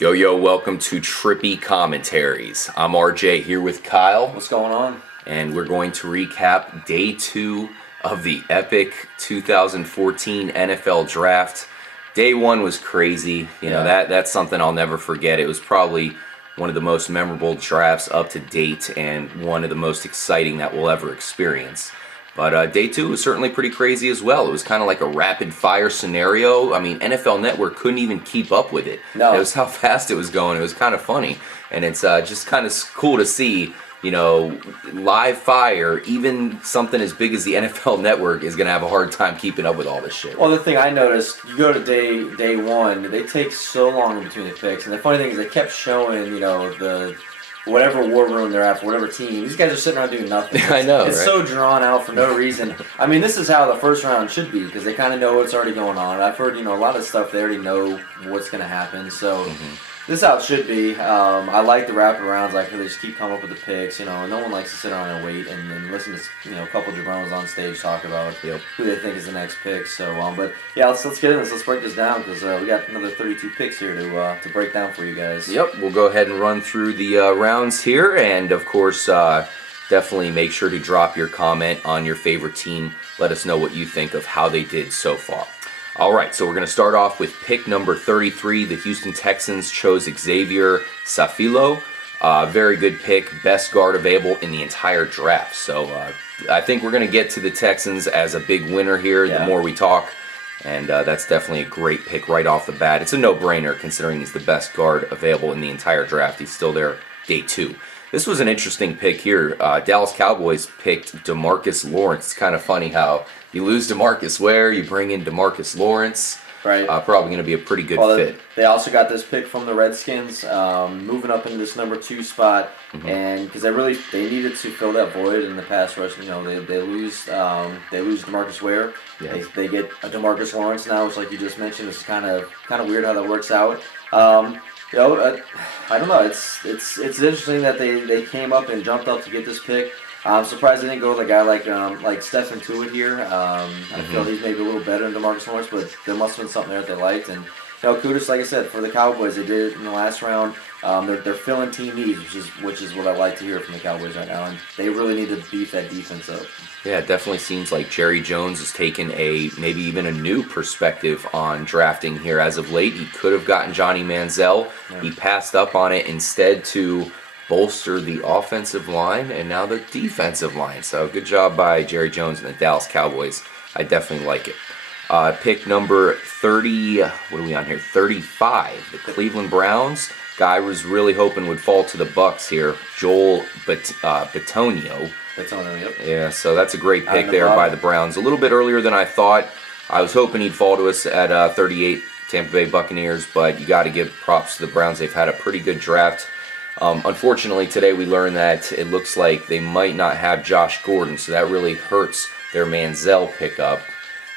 Yo, yo, welcome to Trippy Commentaries. I'm RJ here with Kyle, What's going on? and we're going to recap day 2 of the epic 2014 NFL Draft. Day 1 was crazy. That's something I'll never forget. It was probably one of the most memorable drafts up to date and one of the most exciting that we'll ever experience. But day 2 was certainly pretty crazy as well. It was kind of like a rapid fire scenario. I mean, NFL Network couldn't even keep up with it. No. It was how fast it was going. It was kind of funny. And it's just kind of cool to see, live fire, even something as big as the NFL Network is going to have a hard time keeping up with all this shit. Well, the thing I noticed, you go to day one, they take so long in between the picks, and the funny thing is they kept showing, the whatever war room they're at for whatever team. These guys are sitting around doing nothing. I know, It's right? so drawn out for no reason. I mean, this is how the first round should be because they kind of know what's already going on. I've heard, a lot of stuff they already know what's going to happen. So this is how it should be. I like the rapid rounds. Like they just keep coming up with the picks. No one likes to sit around and wait and listen to a couple of jabronis on stage talk about who they think is the next pick. So, but yeah, let's get in this. Let's break this down because we got another 32 picks here to break down for you guys. Yep, we'll go ahead and run through the rounds here, and of course, definitely make sure to drop your comment on your favorite team. Let us know what you think of how they did so far. All right, so we're going to start off with pick number 33. The Houston Texans chose Xavier Safilo. Very good pick, best guard available in the entire draft. So I think we're going to get to the Texans as a big winner here the more we talk. And that's definitely a great pick right off the bat. It's a no-brainer considering he's the best guard available in the entire draft. He's still there day 2. This was an interesting pick here. Dallas Cowboys picked DeMarcus Lawrence. It's kind of funny how you lose DeMarcus Ware, you bring in DeMarcus Lawrence. Right. Probably going to be a pretty good fit. They also got this pick from the Redskins, moving up into this number 2 spot, and because they needed to fill that void in the pass rush. They lose DeMarcus Ware. Yeah. They get a DeMarcus Lawrence now, which, like you just mentioned, is kind of weird how that works out. I don't know. It's interesting that they came up and jumped up to get this pick. I'm surprised they didn't go with a guy like Stephen Tuitt here. I feel he's maybe a little better than DeMarcus Lawrence, but there must have been something there that they liked. And kudos, like I said, for the Cowboys, they did it in the last round. They're filling team needs, which is what I like to hear from the Cowboys right now. And they really need to beef that defense up. Yeah, it definitely seems like Jerry Jones has taken maybe even a new perspective on drafting here as of late. He could have gotten Johnny Manziel. Yeah. He passed up on it instead to bolster the offensive line and now the defensive line. So good job by Jerry Jones and the Dallas Cowboys. I definitely like it. Pick number 30, what are we on here? 35, the Cleveland Browns. Guy was really hoping would fall to the Bucks here. Joel Bitonio. Yep. Yeah, so that's a great pick there by the Browns. A little bit earlier than I thought. I was hoping he'd fall to us at 38, Tampa Bay Buccaneers, but you got to give props to the Browns. They've had a pretty good draft. Unfortunately, today we learned that it looks like they might not have Josh Gordon, so that really hurts their Manziel pickup.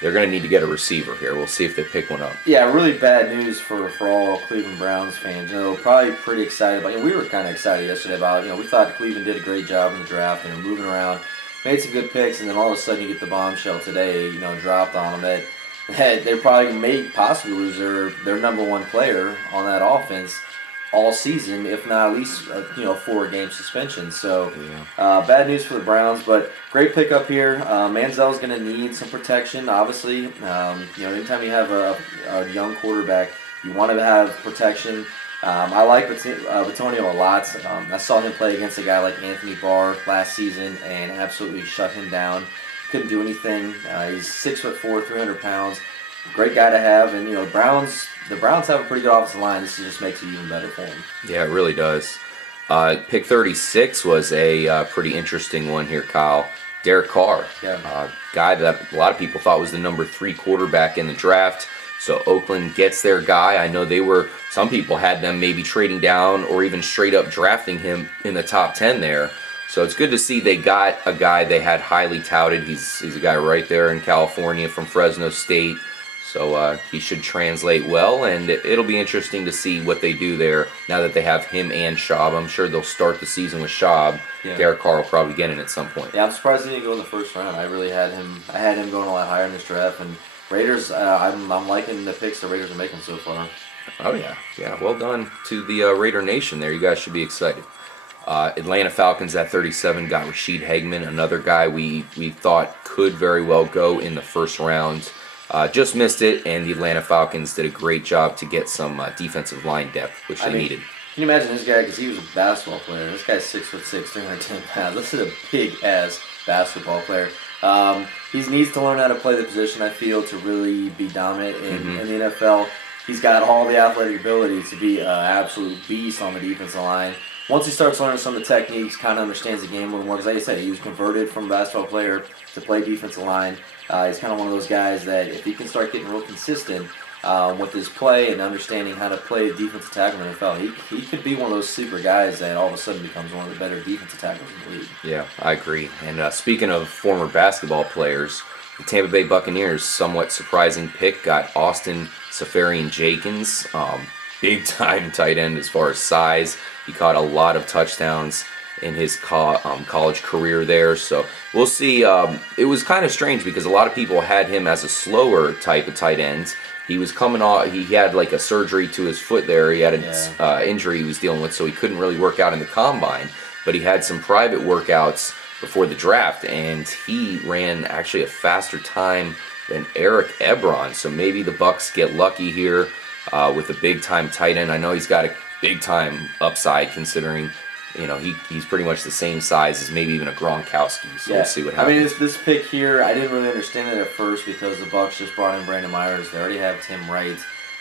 They're going to need to get a receiver here. We'll see if they pick one up. Yeah, really bad news for all Cleveland Browns fans. Probably pretty excited about. We were kind of excited yesterday about. We thought Cleveland did a great job in the draft and they're moving around, made some good picks, and then all of a sudden you get the bombshell today. Dropped on them that they probably may possibly lose their number 1 player on that offense all season, if not at least 4-game suspension. So bad news for the Browns, but great pickup here. Manziel's going to need some protection, obviously. Anytime you have a young quarterback, you want to have protection. I like Bitonio a lot. I saw him play against a guy like Anthony Barr last season and absolutely shut him down. Couldn't do anything. He's 6'4", 300 pounds. Great guy to have, and the Browns have a pretty good offensive line. This just makes it even better for them. Yeah, it really does. Pick 36 was a pretty interesting one here, Kyle. Derek Carr, guy that a lot of people thought was the number 3 quarterback in the draft. So Oakland gets their guy. I know some people had them maybe trading down or even straight up drafting him in the top 10 there. So it's good to see they got a guy they had highly touted. He's a guy right there in California from Fresno State. So he should translate well, and it'll be interesting to see what they do there now that they have him and Schaub. I'm sure they'll start the season with Schaub. Yeah. Derek Carr will probably get in at some point. Yeah, I'm surprised he didn't go in the first round. I really had him. I had him going a lot higher in this draft. And Raiders, I'm liking the picks the Raiders are making so far. Oh yeah. Well done to the Raider Nation there. You guys should be excited. Atlanta Falcons at 37 got Rashid Hageman, another guy we thought could very well go in the first round. Just missed it, and the Atlanta Falcons did a great job to get some defensive line depth, which they needed. Can you imagine this guy? Because he was a basketball player. This guy's 6'6", 310 pounds. This is a big ass basketball player. He needs to learn how to play the position, I feel, to really be dominant in the NFL. He's got all the athletic ability to be an absolute beast on the defensive line. Once he starts learning some of the techniques, kind of understands the game a little more. Because like I said, he was converted from a basketball player to play defensive line. He's kind of one of those guys that if he can start getting real consistent with his play and understanding how to play defensive tackle in the NFL, he could be one of those super guys that all of a sudden becomes one of the better defensive tackles in the league. Yeah, I agree. And speaking of former basketball players, the Tampa Bay Buccaneers, somewhat surprising pick, got Austin Seferian-Jenkins, big-time tight end as far as size. He caught a lot of touchdowns in his college career there, so we'll see. It was kind of strange because a lot of people had him as a slower type of tight end. He was coming off. He had like a surgery to his foot there. He had an injury he was dealing with, so he couldn't really work out in the combine. But he had some private workouts before the draft, and he ran actually a faster time than Eric Ebron. So maybe the Bucs get lucky here with a big-time tight end. I know he's got a big-time upside considering, he's pretty much the same size as maybe even a Gronkowski. So we'll see what happens. I mean, this pick here, I didn't really understand it at first because the Bucs just brought in Brandon Myers. They already have Tim Wright.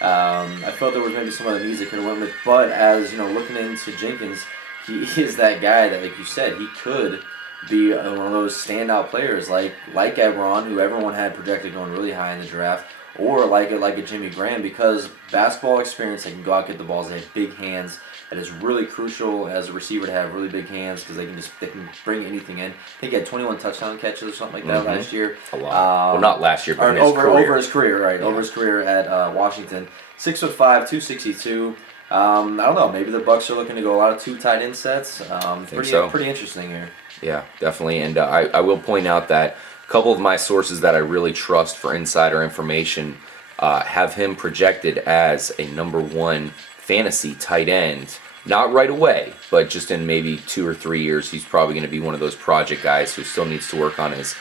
I felt there was maybe some other needs they could have went with, but as looking into Jenkins, he is that guy that, like you said, he could be one of those standout players like Ebron, who everyone had projected going really high in the draft, or like a Jimmy Graham, because basketball experience, they can go out and get the balls. They have big hands. That is really crucial as a receiver to have really big hands because they can bring anything in. I think he had 21 touchdown catches or something like that last year. A lot. Well, not last year, but over his career, right? Yeah. Over his career at Washington. 6'5", 262. I don't know. Maybe the Bucs are looking to go a lot of two tight end sets. Pretty interesting here. Yeah, definitely. And I will point out that a couple of my sources that I really trust for insider information have him projected as a number one fantasy tight end. Not right away, but just in maybe 2 or 3 years, he's probably going to be one of those project guys who still needs to work on his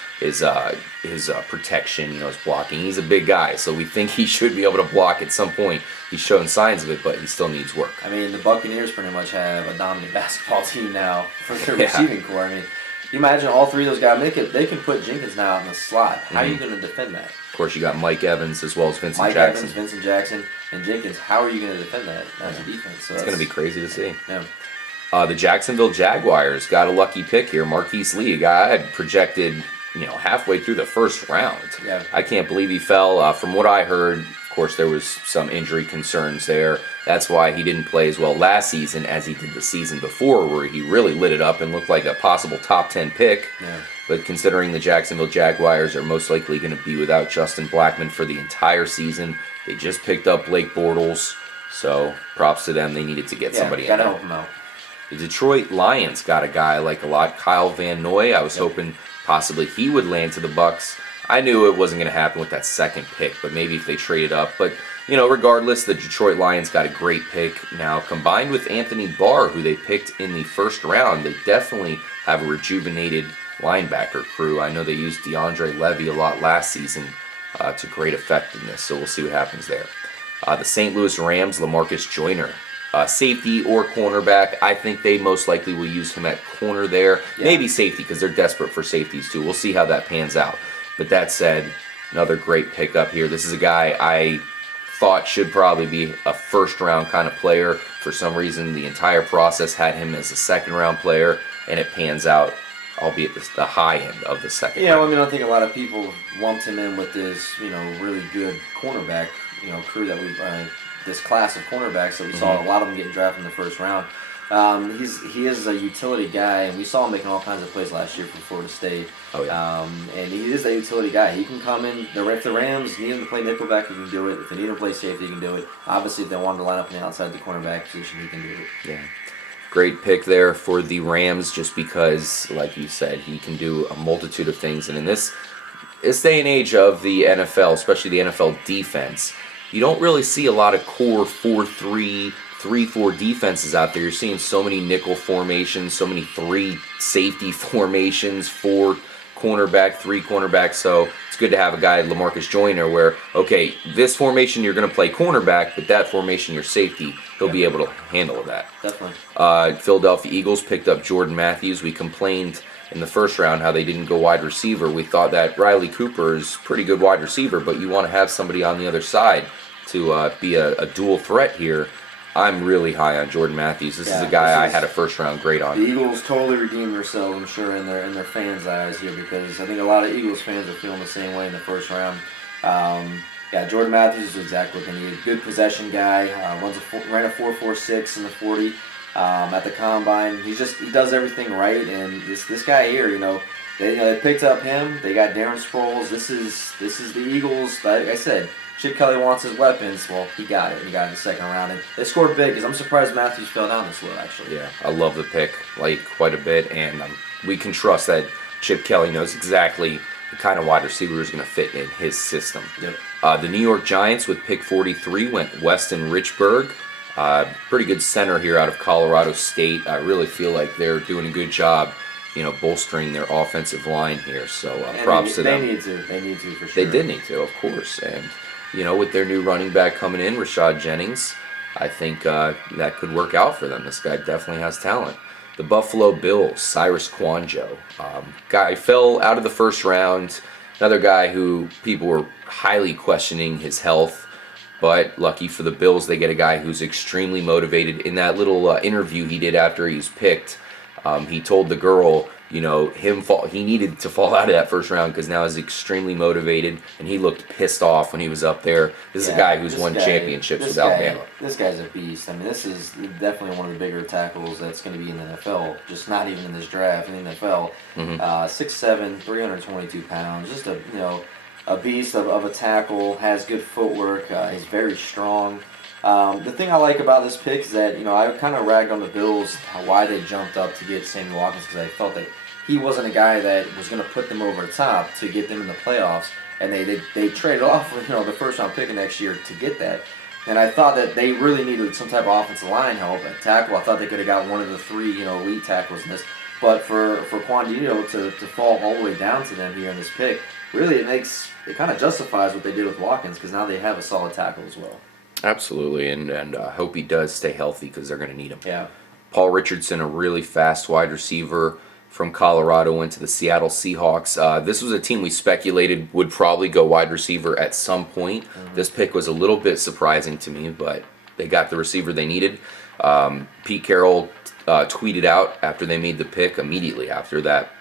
protection, his blocking. He's a big guy, so we think he should be able to block at some point. He's shown signs of it, but he still needs work. I mean, the Buccaneers pretty much have a dominant basketball team now for their receiving core. I mean, you imagine all three of those guys. They can put Jenkins now in the slot. How are you going to defend that? Of course, you got Mike Evans as well as Vincent Jackson. Vincent Jackson, and Jenkins. How are you going to defend that as a defense? So it's going to be crazy to see. Yeah. The Jacksonville Jaguars got a lucky pick here. Marquise Lee, a guy I had projected, halfway through the first round. Yeah. I can't believe he fell. From what I heard, of course, there was some injury concerns there. That's why he didn't play as well last season as he did the season before, where he really lit it up and looked like a possible top 10 pick. Yeah. But considering the Jacksonville Jaguars are most likely going to be without Justin Blackmon for the entire season, they just picked up Blake Bortles, so props to them. They needed to get somebody in there. Gotta help them out. The Detroit Lions got a guy I like a lot, Kyle Van Noy. I was hoping possibly he would land to the Bucs. I knew it wasn't going to happen with that second pick, but maybe if they traded up. But, regardless, the Detroit Lions got a great pick. Now, combined with Anthony Barr, who they picked in the first round, they definitely have a rejuvenated linebacker crew. I know they used DeAndre Levy a lot last season to great effectiveness, so we'll see what happens there. The St. Louis Rams, LaMarcus Joyner, safety or cornerback. I think they most likely will use him at corner there. Yeah. Maybe safety because they're desperate for safeties too. We'll see how that pans out. But that said, another great pickup here. This is a guy I thought should probably be a first-round kind of player. For some reason, the entire process had him as a second-round player, and it pans out, albeit the high end of the second round. Well, I mean, I think a lot of people lumped him in with this, really good cornerback, crew that this class of cornerbacks that we saw a lot of them getting drafted in the first round. He is a utility guy, and we saw him making all kinds of plays last year for Florida State. Oh, yeah. And he is a utility guy. He can come in. If the Rams need him to play nickelback, he can do it. If they need him to play safety, he can do it. Obviously, if they want him to line up on the outside the cornerback position, he can do it. Yeah. Great pick there for the Rams just because, like you said, he can do a multitude of things. And in this day and age of the NFL, especially the NFL defense, you don't really see a lot of core 4-3, 3-4 defenses out there. You're seeing so many nickel formations, so many 3 safety formations, 4 cornerback, 3 cornerback. So it's good to have a guy, LaMarcus Joyner, where, okay, this formation you're going to play cornerback, but that formation you're safety. He'll be able to handle that. Definitely. Philadelphia Eagles picked up Jordan Matthews. We complained in the first round how they didn't go wide receiver. We thought that Riley Cooper is pretty good wide receiver, but you want to have somebody on the other side to be a dual threat here. I'm really high on Jordan Matthews. This is a guy I had a first round grade on. The Eagles totally redeemed themselves, I'm sure, in their fans' eyes here, because I think a lot of Eagles fans are feeling the same way in the first round. Jordan Matthews is exactly what they need. Good possession guy. Ran a 4.46 in the 40 at the combine. He does everything right, and this guy here, they picked up him. They got Darren Sproles. This is the Eagles. Like I said, Chip Kelly wants his weapons. Well, he got it. He got it in the second round, and they scored big. Because I'm surprised Matthews fell down this low, actually. Yeah, I love the pick quite a bit, and we can trust that Chip Kelly knows exactly the kind of wide receiver is going to fit in his system. Yep. The New York Giants with pick 43 went Weston Richburg. Pretty good center here out of Colorado State. I really feel like they're doing a good job, bolstering their offensive line here. So props to them. They need to for sure. They did need to, of course. And, with their new running back coming in, Rashad Jennings, I think that could work out for them. This guy definitely has talent. The Buffalo Bills, Cyrus Kwanjo. Guy fell out of the first round. Another guy who people were highly questioning his health. But lucky for the Bills, they get a guy who's extremely motivated. In that little interview he did after he was picked, he told the girl, he needed to fall out of that first round because now he's extremely motivated, and he looked pissed off when he was up there. This is a guy who's won championships with Alabama. This guy's a beast. I mean, this is definitely one of the bigger tackles that's going to be in the NFL, just not even in this draft, in the NFL. 6'7", 322 pounds, just a beast of a tackle, has good footwork, he's very strong. The thing I like about this pick is that, I kind of ragged on the Bills why they jumped up to get Sammy Watkins, because I felt that he wasn't a guy that was going to put them over the top to get them in the playoffs, and they traded off the first round pick next year to get that. And I thought that they really needed some type of offensive line help at tackle. I thought they could have got one of the 3 elite tackles in this. But for Quandino to fall all the way down to them here in this pick, really it kind of justifies what they did with Watkins, because now they have a solid tackle as well. Absolutely, and I hope he does stay healthy because they're going to need him. Yeah. Paul Richardson, a really fast wide receiver from Colorado, went to the Seattle Seahawks. This was a team we speculated would probably go wide receiver at some point. This pick was a little bit surprising to me, but they got the receiver they needed. Pete Carroll tweeted out after they made the pick, immediately after that,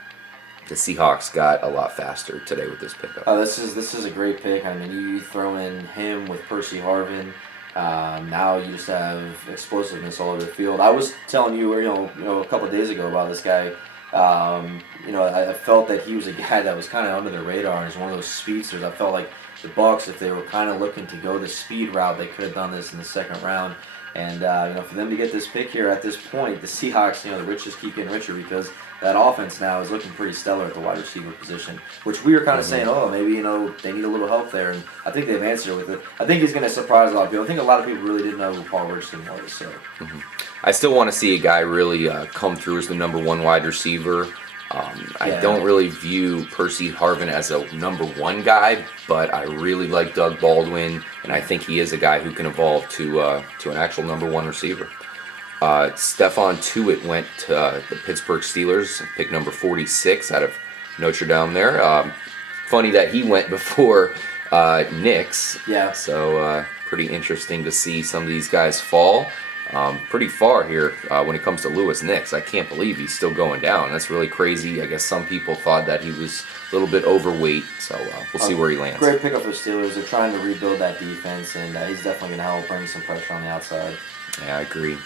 the Seahawks got a lot faster today with this pickup. This is a great pick. I mean, you throw in him with Percy Harvin. Now you just have explosiveness all over the field. I was telling you, a couple of days ago about this guy. I felt that he was a guy that was kind of under the radar, and he's one of those speedsters. I felt like the Bucs, if they were kind of looking to go the speed route, they could have done this in the second round. And for them to get this pick here at this point, the Seahawks, the rich just keep getting richer, because that offense now is looking pretty stellar at the wide receiver position, which we were kind of saying, maybe they need a little help there, and I think they've answered with it. I think he's going to surprise a lot of people. I think a lot of people really didn't know who Paul Richardson was. So I still want to see a guy really come through as the number 1 wide receiver. I don't really view Percy Harvin as a number 1 guy, but I really like Doug Baldwin, and I think he is a guy who can evolve to an actual number 1 receiver. Stephon Tuitt went to the Pittsburgh Steelers, pick number 46 out of Notre Dame there. Funny that he went before Nix. Yeah. So pretty interesting to see some of these guys fall. Pretty far here when it comes to Lewis Nix. I can't believe he's still going down. That's really crazy. I guess some people thought that he was a little bit overweight, so we'll see where he lands. Great pickup for the Steelers. They're trying to rebuild that defense, and he's definitely going to help bring some pressure on the outside. Yeah, I agree.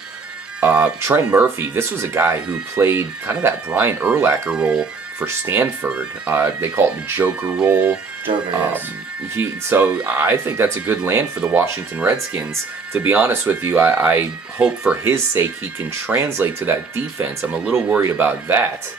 Trent Murphy, this was a guy who played kind of that Brian Urlacher role for Stanford. They call it the Joker role. Joker, yes. So I think that's a good land for the Washington Redskins. To be honest with you, I hope for his sake he can translate to that defense. I'm a little worried about that.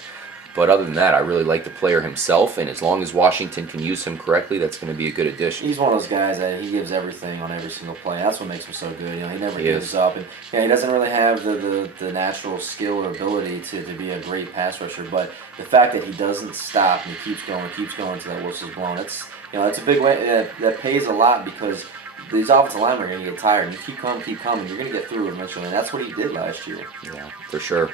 But other than that, I really like the player himself, and as long as Washington can use him correctly, that's going to be a good addition. He's one of those guys that he gives everything on every single play. That's what makes him so good. He never He gives is. up, and he doesn't really have the natural skill or ability to be a great pass rusher. But the fact that he doesn't stop and he keeps going until that whistle's blown, that's a big way. That pays a lot because these offensive linemen are going to get tired, and you keep coming, you're going to get through eventually, and that's what he did last year. Yeah, for sure.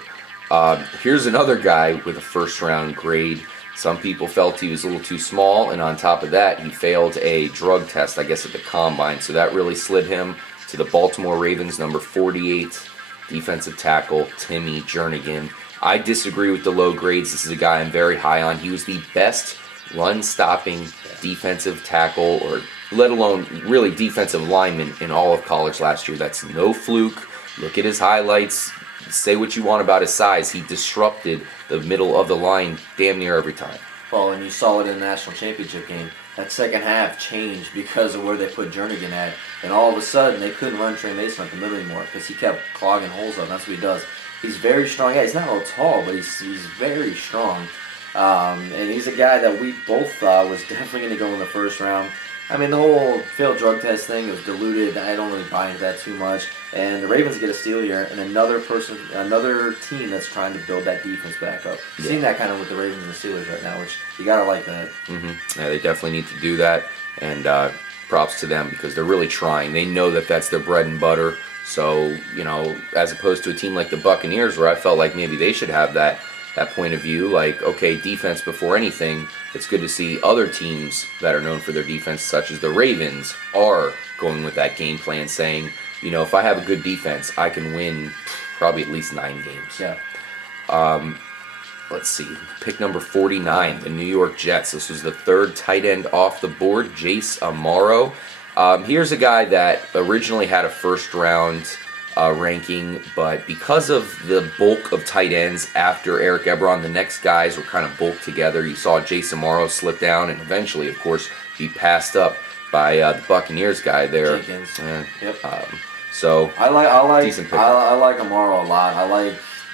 Here's another guy with a first-round grade. Some people felt he was a little too small, and on top of that, he failed a drug test, I guess, at the combine. So that really slid him to the Baltimore Ravens, number 48, defensive tackle, Timmy Jernigan. I disagree with the low grades. This is a guy I'm very high on. He was the best run-stopping defensive tackle, or let alone really defensive lineman in all of college last year. That's no fluke. Look at his highlights. Say what you want about his size. He disrupted the middle of the line damn near every time. Well, and you saw it in the national championship game. That second half changed because of where they put Jernigan at. And all of a sudden, they couldn't run Trey Mason up the middle anymore because he kept clogging holes up. That's what he does. He's very strong. Yeah, he's not real tall, but he's very strong. And he's a guy that we both thought was definitely going to go in the first round. I mean, the whole failed drug test thing was diluted. I don't really buy into that too much. And the Ravens get a steal here, and another team that's trying to build that defense back up. Yeah. Seeing that kind of with the Ravens and the Steelers right now, which you gotta like that. Mm-hmm. Yeah, they definitely need to do that, and props to them because they're really trying. They know that that's their bread and butter. So, as opposed to a team like the Buccaneers, where I felt like maybe they should have that point of view, like, okay, defense before anything. It's good to see other teams that are known for their defense, such as the Ravens, are going with that game plan, saying, if I have a good defense, I can win probably at least 9 games. Yeah. Let's see. Pick number 49, the New York Jets. This was the third tight end off the board, Jace Amaro. Here's a guy that originally had a first-round ranking, but because of the bulk of tight ends after Eric Ebron, the next guys were kind of bulked together. You saw Jace Amaro slip down and eventually, of course, be passed up by the Buccaneers guy there. Jenkins. Yep. So I like decent pick. I like Amaro a lot.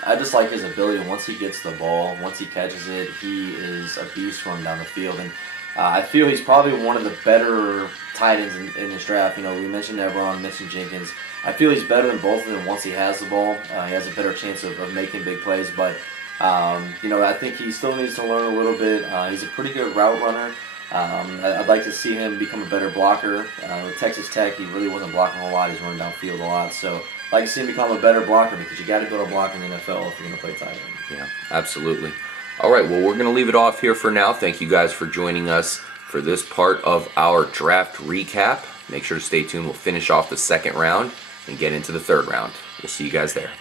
I just like his ability. Once he gets the ball, once he catches it, he is a beast running down the field. And I feel he's probably one of the better tight ends in this draft. We mentioned Ebron, mentioned Jenkins. I feel he's better than both of them once he has the ball. He has a better chance of making big plays. But, I think he still needs to learn a little bit. He's a pretty good route runner. I'd like to see him become a better blocker. With Texas Tech, he really wasn't blocking a lot. He's running downfield a lot. So I'd like to see him become a better blocker because you got to go to block in the NFL if you're going to play tight end. Yeah, absolutely. All right, well, we're going to leave it off here for now. Thank you guys for joining us for this part of our draft recap. Make sure to stay tuned. We'll finish off the second round and get into the third round. We'll see you guys there.